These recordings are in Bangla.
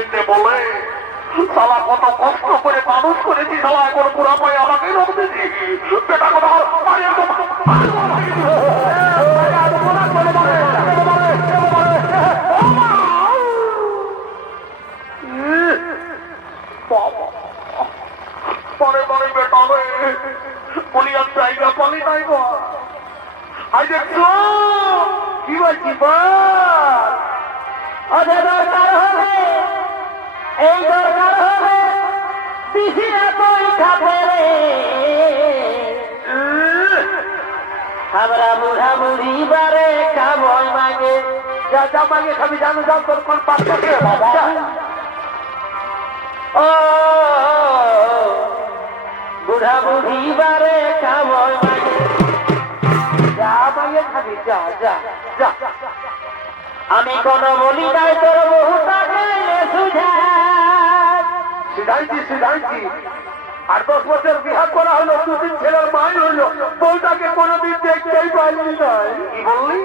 জন্য বলে শালা কত কষ্ট করে মানুষ করেছি, শালা এখন পুরা পায়ে আমাকে রোগ দিচ্ছি। বেটা কথা পরে পরে বেটা বলি আর জায়গা পালি নাই গো। আই দেখছো কি বলছি ওদের দরকার হবে, এই দরকার হবে পিছিয়ে পয়সা ফেরে। আমরা বুড়া বুড়ি বারে কাময় মাগে, যা যা মাগে খাবি জানো, যাও তোর কোন পাত্র কে বাবা। ও বুড়া বুড়ি বারে কাময় মাগে, যা মাগে খাবি যা যা যা। আমি কোন বলি নাই তোর বহুটাকে সুঝা। সিধাইছি সিধাইছি, আর 10 বছর বিহার করা হলো, 2 ছেলের মাই হইলো, বউটাকে কোনোদিন দেখতেই পাইনি নাই। কি বললি?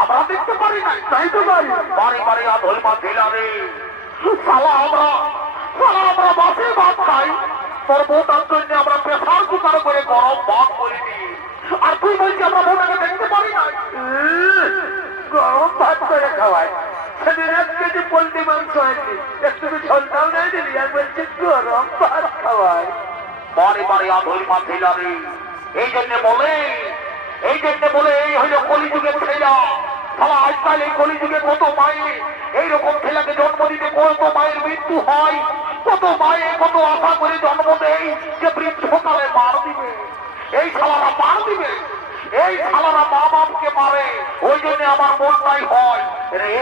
আমরা দেখতে পারি নাই, তাই তো পারি। বারে বারে আধল মা ঢেলা রে শালা, আমরা বাসে ভাত খাই, তোর বউটার জন্য আমরা প্রেসার কুকার করে গরম ভাত করিনি। আর তুই বলছি আমরা বউটাকে দেখতে পারি নাই। গরম ভাত করে খাওয়াই, সেদিন 1 কেজি পোল্ট্রি মাংস হয়নি, একটু ঝোলটাও নাই দিলি, আর বলছি গরম ভাত খাওয়াই। বারে বারে আধল মা ঢেলা রে, এই জন্য বলে এই হইল কলিযুগের ছেলা। শালা আজকাল এই কলিযুগে কত মায়ে এইরকম ছেলেকে জন্ম দিতে, কত মায়ের মৃত্যু হয়, কত মায়ে কত আশা করে জন্ম দেয় যে বৃদ্ধকালে মার দিবে। এই শালারা মার দিবে, এই শালারা মা বাপকে মারে, ওই জন্য আমার মনটাই হয় রে।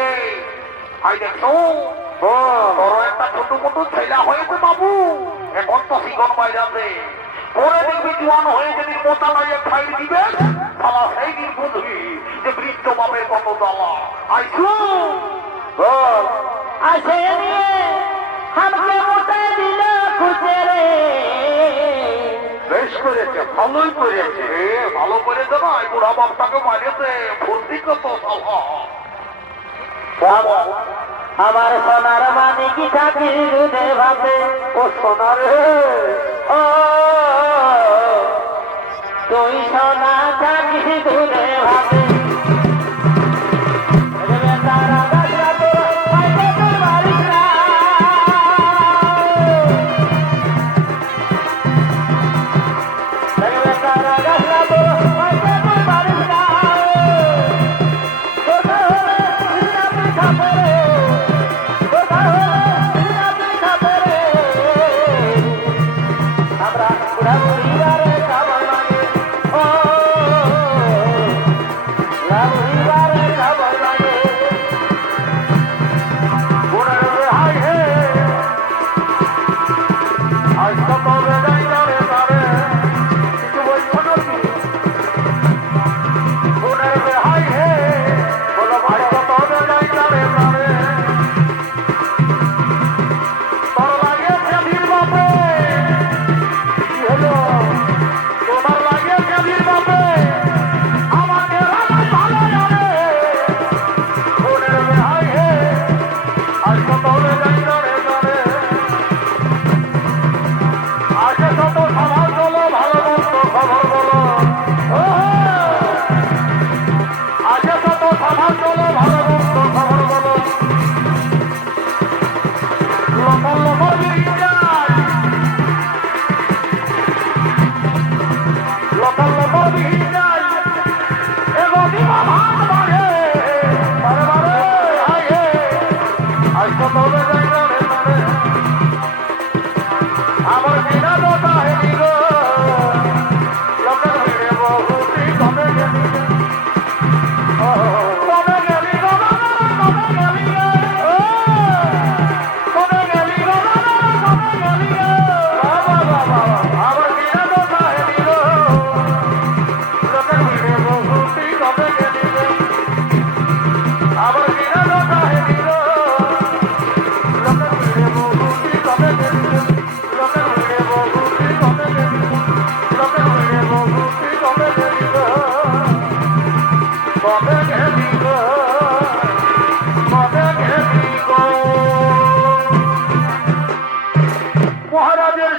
আই দেখছো বড় একটা ছোট মোটো ছেলা হয়েছে বাবু, এখন তো শিকন বাইরাতে পরে দেখবি জোয়ান হয়ে যদি মোটা নাইয়ে খাই দিবে, শালা সেই দিন বুঝবি যে বৃদ্ধ বাপের কত জ্বালা। আইসু আসে নিয়ে আমাকে মোটাই দিল খুঁজে রে। বেশ করেছে, ভালোই করেছে, ভালো করেছে না, বুড়া বাপটাকে মারিয়েছে, ফুর্তি কত আমার সোনার মানে কি থাকি দুধে ভাতে। ও সোনারে, ও তুই সোনা থাকি দুধে ভাতে।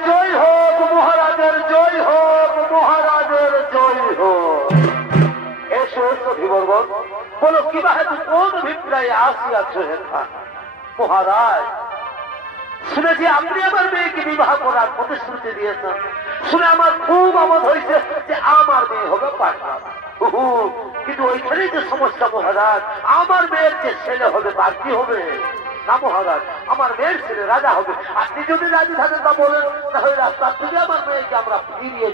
জয় হোক, মহারাজের জয় হোক, মহারাজের জয় হোক। এসো এসো ধীবরগণ, বলো কিবা হেতু কোন অভিপ্রায়ে আসিয়াছ হেথা? মহারাজ, শুনেছি আপনি আমার মেয়েকে বিবাহ করার প্রতিশ্রুতি দিয়েছেন। শুনে আমার খুব আমোদ হয়েছে যে আমার মেয়ে হবে পাটনা। কিন্তু ওইখানেই যে সমস্যা মহারাজ, আমার মেয়ের যে ছেলে হবে তার কি হবে? না মহারাজ, আমার মেয়ের ছেলে রাজা হবে। আপনি যদি রাজি থাকেন তা বলেন, তাহলে রাস্তার থেকে আমার মেয়েকে আমরা ফিরিয়ে